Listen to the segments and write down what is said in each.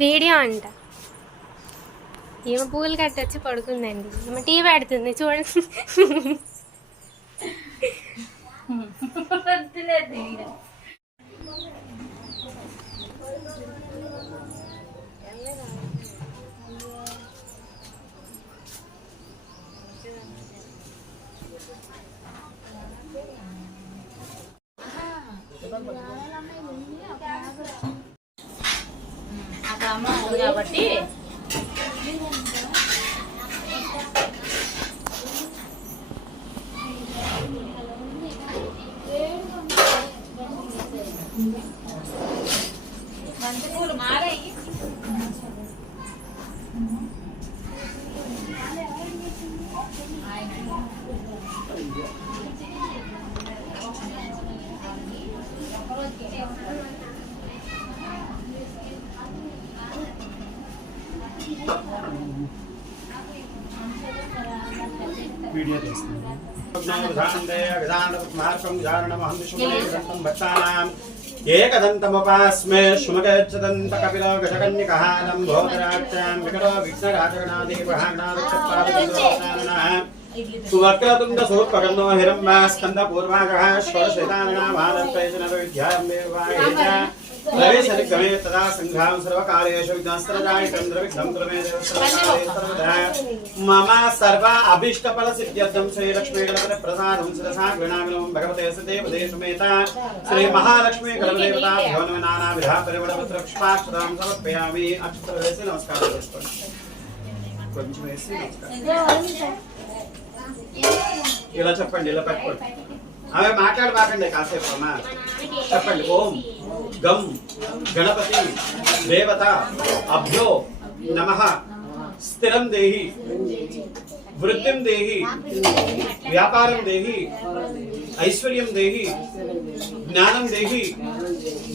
Video అంట ఏమో పూలు కట్టొచ్చి పడుకుందండి. ఏమో టీ పెడుతుంది చూడండి. కాబట్టి బంతిపూలు మారాయి. वीडियो एकदन्तमुपास्मे शुमगच्छदन्त कपिलो गजकन्यकहानं भोगराक्षां विकटो विघ्नराजगणादेवहागणादक्षपादगन्धोदानः सुवक्रतुण्ड सूर्पकर्णो हिरण्मः स्कन्दपूर्वाकः षोडशैताननाभारतैजनविद्यारम्भेवायेच प्रवेशनिगमे तदा संघां सर्वकालेषु विघ्नस्त्रजायितं द्रविघ्नं प्रमे देवस्त्रकाले सर्वदा मम सर्व अभीष्टफल सिद्ध्यर्थं श्री लक्ष्मी गणपति प्रसादं शिरसा गृह्णामि भगवते सदेवदे समेत श्री महालक्ष्मी गणदेवता भ्यो नमः नानाविध परिमलपत्र पुष्पाक्षतां समर्पयामि. अक्षर వేసి నమస్కారం చేసుకోండి. కొంచెం వేసి ఇలా చెప్పండి, ఇలా పెట్టుకోండి. అవే మాట్లాడబాకండి కాసేపు అమ్మా. చెప్పండి. ఓం గం గణపతి దేవత అభ్యో నమః స్థిరం దేహి వృద్ధిం దేహి వ్యాపారం దేహి ఐశ్వర్యం దేహి జ్ఞానం దేహి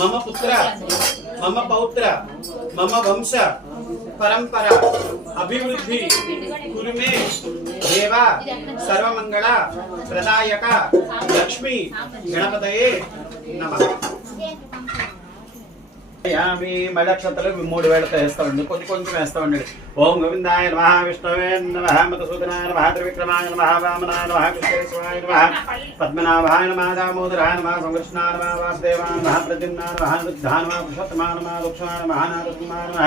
మమ పుత్ర మమ పౌత్ర మమ వంశ పరంపర అభివృద్ధి కురుమే దేవ సర్వమంగళ ప్రదాయక లక్ష్మీ గణపతయే నమః. యామి మలక్షతలు 3 వేళతో వేస్తామండి. కొంచెం వేస్తామండి. ఓం గోవిందాయ నమః విష్ణవే నమః మధుసూదనాయ నమః త్రివిక్రమాయ నమః వామనాయ నమః కృష్ణేశ్వరాయ నమః పద్మనాభాయ నమః దామోదరాయ నమః సంకృష్ణాయ నమః వాసుదేవాయ నమః ప్రద్యుమ్నాయ నమః వృద్ధాయ నమః పురుషోత్తమాయ నమః లోక్షాయ నమః నారసింహాయ నమః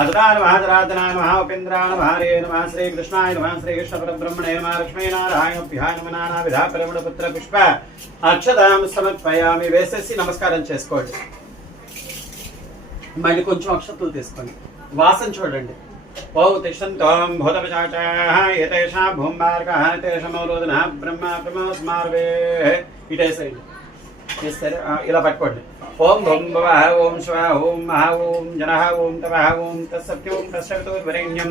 అద్భుతాయ నమః జనార్దనాయ నమః ఉపేంద్రాయ నమః హరే నమః శ్రీకృష్ణాయ నమః శ్రీకృష్ణ పరబ్రహ్మణే నమః లక్ష్మీనారాయణభ్యాయ నమః నానావిధ పరిమళ పుత్ర పుష్ప అక్షతాం సమర్పయామి. వేసేసి నమస్కారం చేసుకోండి. మళ్ళీ కొంచెం అక్షతలు తీసుకోండి. వాసన చూడండి. ఓం తిష్టంతం భూతపిశాచాః ఏతేషాం భూంబార్కః తేషమోరోదనః బ్రహ్మ బ్రహ్మస్మార్వే. ఇటేసేయండి. చేస్తారు. ఇలా పట్టుకోండి. ఓం భూం భవః ఓం శివః ఓం మహా ఓం జనః ఓం తపః ఓం తత్సత్యం తస్సవితుర్వరేణ్యం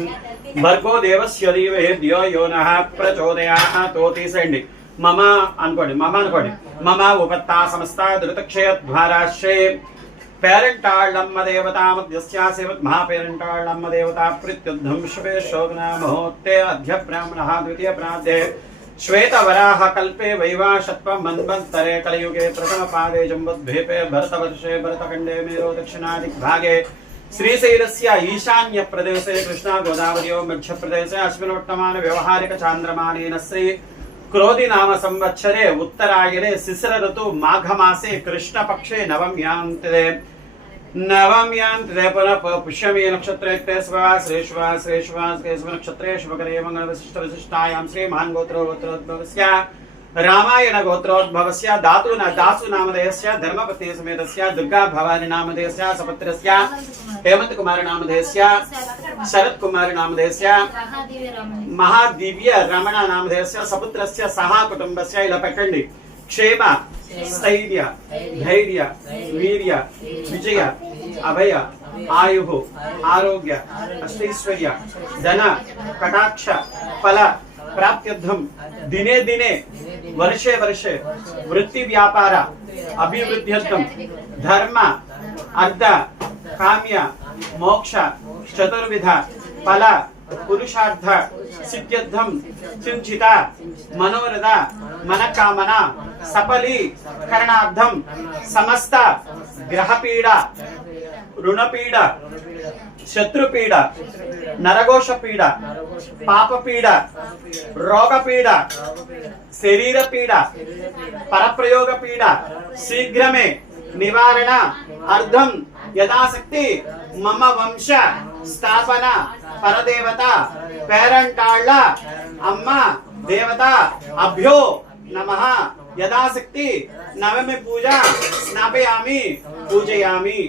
భర్గో దేవస్య ధీమహి ధియో యో నః ప్రచోదయాత్. తీసేయండి. మమ అనుకోండి. మమ ఉపత్తా సమస్త ధృతక్షయద్వారాశ్రే పేరెంటాళ్ళమ్మ దేవతా మధ్యస్యాసేవత్ మహాపేరెంటాళ్ళమ్మ దేవతా ప్రీత్యుద్ధం శుభే శోభనా మహోత్తే అధ్య బ్రాహ్మణः ద్వితీయ ప్రార్థే శ్వేత వరాహ కల్పే వైవాషత్వ మన్వంతరే కలియుగే ప్రథమ పాదే జంబద్వీపే భరతవర్షే భరతఖండే మేరో దక్షిణాదిగ్భాగే శ్రీశైలస్య ఈశాన్య ప్రదేశే కృష్ణా గోదావరియో మధ్యప్రదేశే అశ్వినోత్తమాన వ్యవహారిక చాంద్రమానేన శ్రీ क्रोधि नाम संवत्सरे उत्तरायणे शिशिर ऋतु माघ मासे कृष्ण पक्षे नवम्यांते पुनः पुष्यमी नक्षत्रे श्रेष्ठ नक्षत्रे शुभकरे मंगल विशिष्ट विशिष्टायां श्री महान गोत्रोद्भवस्य रामायण गोत्रोद्भवस्य दासु नामधेयस्य धर्मपत्नी समेतस्य दुर्गा भवानी नामधेयस्य सपत्रस्य हेमंत कुमार नामधेयस्य शरद कुमार नामधेयस्य महादिव्य रमण नामधेयस्य सपुत्रस्य सह कुटुंबस्य इला पेट्टंడి. क्षेम स्थैर्य धैर्य वीर्य विजय अभय आयुः आरोग्य अष्टैश्वर्य धन कटाक्ष फल प्राप्त्यर्थम दिने दिने वर्षे वर्षे वृत्ति व्यापार अभिवृद्ध्यर्थम धर्म अर्थ काम्य మోక్ష చతుర్విధ ఫల పురుషార్థ సిద్ధ్యర్థం చించిత మనోరథ మనకామన సఫలీ కరణార్థం సమస్త గ్రహపీడ రుణపీడ శత్రుపీడ నరఘోషపీడ పాపపీడ రోగపీడ శరీరపీడ పరప్రయోగపీడ శీఘ్రమే నివారణ అర్థం యథాశక్తి మమ వంశ స్థాపన పరదేవత పేరంటాళ్ళ అమ్మ దేవత అభ్యో నమః యథాశక్తి నవమి పూజ స్నాపయామి పూజయామి.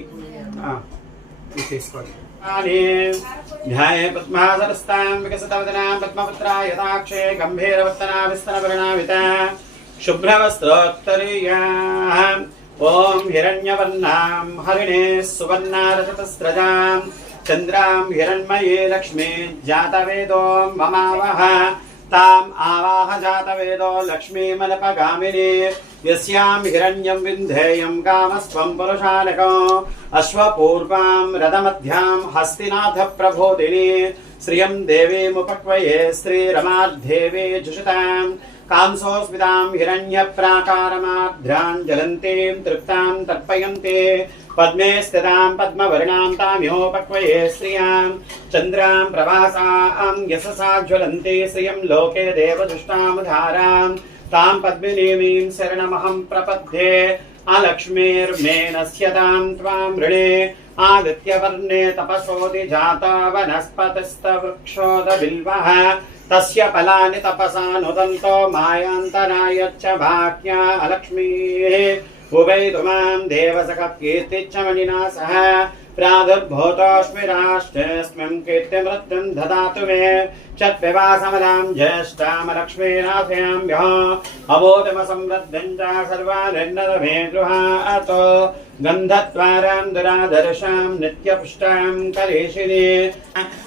తీసుకోండి. ధ్యాయ పద్మాసనస్తాం వికసితవదనాం పద్మపత్రాయ యథాక్షే గంభీరవర్తనా విస్తనవర్ణావిత శుభ్రవస్త్రోత్తరీయాం ఓం హిరణ్యవర్ణాం హరిణే సువర్ణారజతస్రజాం చంద్రాం హిరణ్మయే లక్ష్మీ జాతవేదో మమావహ ताम आवाह जातवेदो लक्ष्मीमलपगामिनी यस्यां हिरण्यं विन्धेयं कामस्त्वं पुरुषानको अश्वपूर्वां रथमध्यां हस्तिनाथ प्रबोधिनी श्रियं देवीमुपक्वये श्रीरमार्देवी जुषतां कांसोस्मितां हिरण्यप्राकारमार्द्रां ज्वलन्तीं तृप्तां तर्पयन्ते पद्मे स्थितां पद्मवर्णां ताम्योपक्वये श्रियां चन्द्रां प्रभासां यशसा ज्वलन्ति श्रियं लोके देवदुष्टामुधारां तां पद्मिनीमीं शरणमहं प्रपद्ये अलक्ष्मीर्मे नश्यतां त्वां ऋणे आदित्यवर्णे तपसोदि जाता वनस्पतिस्तवृक्षोदबिल्वः तस्य फलानि तपसा नुदन्तो मायान्तरायच्च भाग्या अलक्ष्मीः उभयतुमां देवसखकीर्तिच्च मणिना सह प्रादुर्भूतोऽस्मि राष्ट्रेऽस्मिन् कीर्तिमृत्युं ददातु मे चत्पिबासमदां ज्येष्ठामलक्ष्मीनाथयाम्यः अबोधमसमृद्धिं च सर्वानिर्नदमे गृहातो गन्धद्वारां दुरादर्शां नित्यपुष्टां कलेशिनी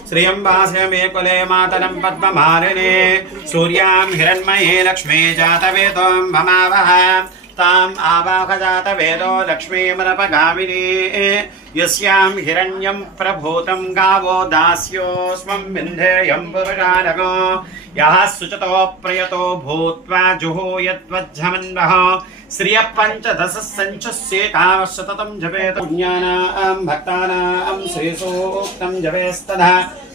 श्रियं वास्य मे कुले मातरं पद्ममालिनी सूर्यां हिरण्मये लक्ष्मी जातवेदों ममावह ताम् आवाहजातवेदो लक्ष्मीमनपगामिनी यस्यां हिरण्यं प्रभूतं गावो दास्योऽस्मं विन्धेयं पुरुषानगो यः शुचतो प्रयतो भूत्वा जुहूयद्वज्झमन्वः श्रियः पञ्चदशः सञ्चस्ये कामशततं जपेत पुण्यानां भक्तानां श्रीसूक्तं जपेस्तदा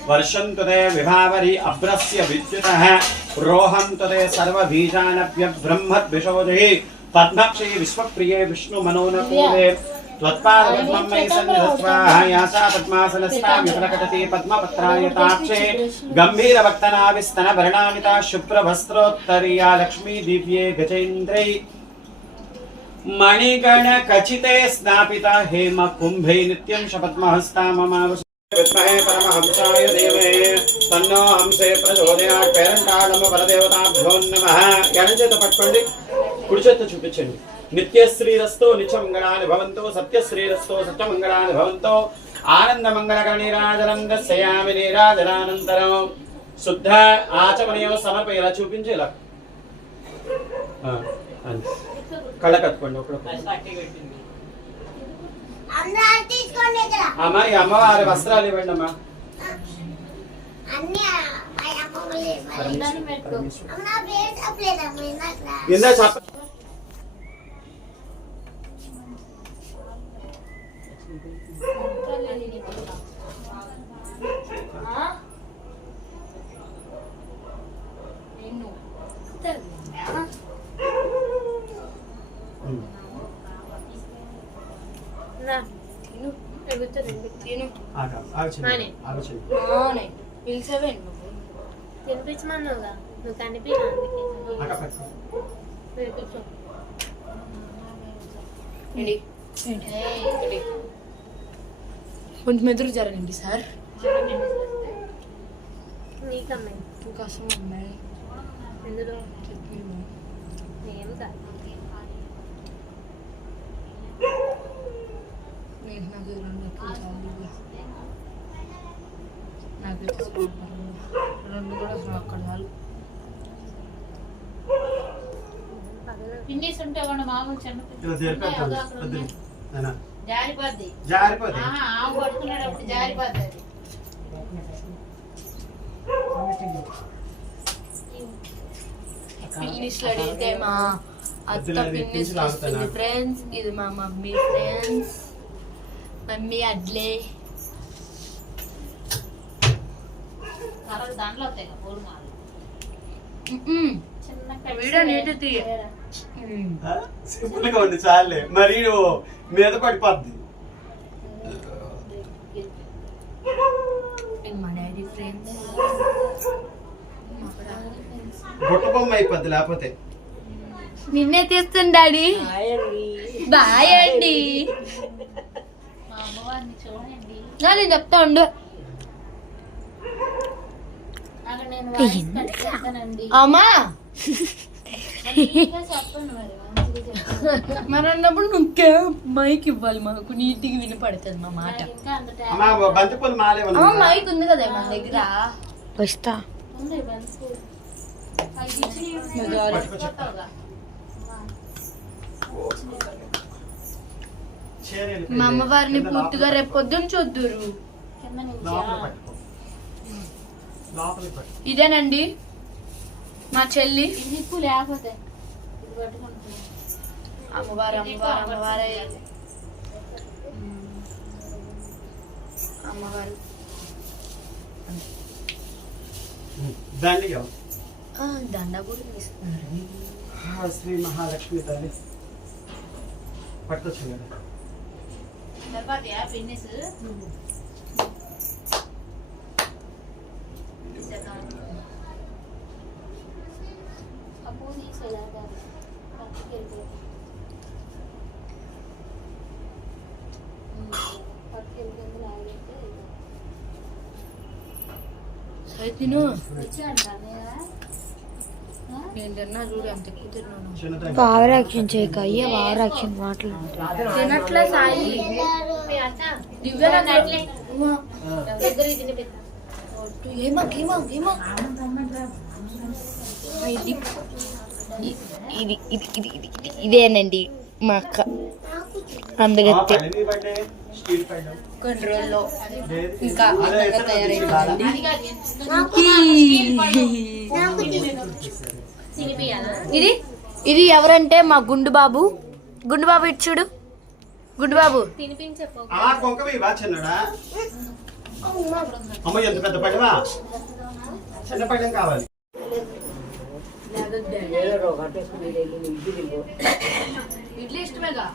वर्षन्तु ते विभावरि अभ्रस्य विद्युतः रोहन्तु ते सर्वबीजानव्यब्रह्मद्विषोजहि पद्मक्षे विश्वप्रिये विष्णुमनोनकूले त्वत्पादपद्मं मयि सन्निधत्स्वाहा यासा पद्मासनस्था विप्रकटति पद्मपत्रायताक्षे गम्भीरवक्तनाभिस्तनभरणामिता शुभ्रवस्त्रोत्तरीया लक्ष्मी दिव्ये गजेन्द्रै मणिगणखचिते स्नापिता हेम कुम्भे नित्यं शपद्महस्ता ममावसु विद्महे परमहंसाय देवे तन्नो हंसे प्रचोदयात् పేరంటాళమ్మ పరదేవతాభ్యో నమః. ఎడమ చేత పట్టుకోండి, కుడి చేత చూపించండి. నిత్యశ్రీరస్తో నిత్యమంగళాని భవంతో సత్యశ్రీరస్తో సత్యమంగళాని భవంతో ఆనందమంగళకరణీరాజనం దర్శయామి. నీరాజనానంతరం శుద్ధ ఆచమనీయం సమర్పయ. ఇలా చూపించి ఇలా కళ్ళ కట్టుకోండి. అమ్మా ఈ అమ్మవారి వస్త్రాలు ఇవ్వండి అమ్మా. ఇందా చెప్ప తినిపించమన్నావుగా, నువ్వు కనిపించా అందుకే. కొంచెం ఎదురు జరగండి సార్. నీకమ్మాయి కోసం అమ్మాయి ఎందులో ఏం కాదు. నేను నాకు రెండు నాకు రెండు కూడా అక్కడ చాలు. పిన్నిస్ ఉంటే మామూలు చిన్న జారిపోద్ది. జారిపోతే ఆవు పడుకునేటప్పుడు జారిపోద్ది అది. ఫినిష్ అడిగితే మా అత్త ఫినిష్ వస్తుంది ఫ్రెండ్స్. ఇది మా మమ్మీ ఫ్రెండ్స్. మమ్మీ అడ్లే తర్వాత దాంట్లో వస్తాయి కదా పూలు మాలు. చిన్న వీడియో నీట్ తీయ. సింపుల్ గా ఉంది చాలే, మరి నువ్వు మీద పడిపోద్ది. మా డాడీ ఫ్రెండ్స్. బుట్ట బొమ్మ అయిపోద్ది లేకపోతే. నిన్నే తీస్తుంది డాడీ. బాయ్ అండి. మా అమ్మవారిని చూడండి. నేను చెప్తా ఉండు. అక్కడ నేను వాయిస్ కట్టేస్తానండి. అమ్మా ఇంకా చెప్పండి మరి మంచిగా చెప్పండి. మరి అన్నప్పుడు నువ్వుకే మైక్ ఇవ్వాలి, మాకు నీట్గా వినపడుతుంది మా మాట. ఇంకా అంత అమ్మా బంతిపూలు మాలే అమ్మ మైక్ ఉంది కదా మన దగ్గర. వస్తా. ఉంది బంతి. అవి ఇచ్చి కొత్తగా. మా అమ్మవారిని పూర్తిగా రేపు పొద్దున్న చూద్దురు. కింద నుంచి లోపలికి పట్టు. ఇదేనండి మా చెల్లి. ఇది నిప్పు లేకపోతే ఇది పట్టుకుంటున్నాను. అమ్మవారు అమ్మవారు అమ్మవారే అమ్మవారు. దాన్ని ఎవరు? దండ కూడా ఇస్తున్నారు. శ్రీ మహాలక్ష్మి తల్లి పట్టుకొచ్చు కదా. సరిపోతాయా పిన్నిస్? అప్పు తీసేదాకా పక్కకి వెళ్ళిపోయి పక్కకి వెళ్ళిపోయింది లాగైతే తిను. వచ్చి అంటానే నేను తిన్నా చూడు ఎంత ఎక్కువ తిన్నాను. చిన్నదాన్ని. ఓవర్ యాక్షన్ చేయక అయ్యే ఓవర్ యాక్షన్ మాట్లాడు. తినట్లే సాయి. మీ అక్క దివ్య అట్లే దగ్గర తినిపిస్తా. ఇదేనండి మా అక్క అందగత్తే. పడింది బండి, స్టీల్ పైన. కొన్ని రోజుల్లో లేదు. ఇంకా అదే అందంగా ఎక్కడ తయారైంది. తినిపియాలా? ఇది ఇది ఎవరంటే మా గుండు బాబు. గుండు బాబు ఇటు చూడు. గుండు బాబు తినిపించపో. ఆ కుంకమి బా చిన్నడా. అమ్మ ఎంత పెద్ద పడివా, చిన్న పడడం కావాలి. ఇడ్లీ ఇష్టమేగా.